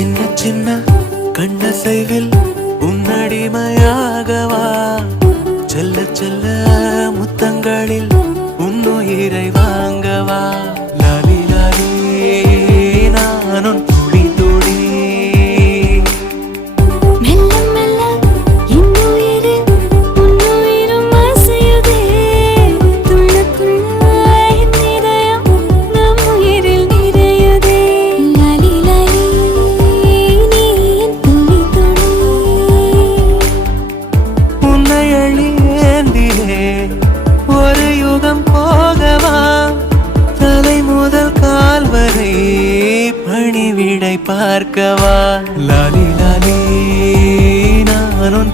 சின்ன சின்ன கண்ணசைவில் உன்னடிமையாகவா செல்ல செல்ல முத்தங்களில் உன்னுயிரை வாங்கவா லாலி லாலி நானும் துடி துடி மெல்ல மெல்ல இன்னுயிரு உன்னுயிரும் அசையுதே துள்ள துள்ள என் இதயம் நம் உயிரில் நிறையுதே லாலி லாலி நீ என் துளி துளி உன்னை அழியேந்திலே ஒரு யுகம் போகவா தலை முதல் கால் வரை பணிவிடை பார்க்கவா லாலி லாலி நானும்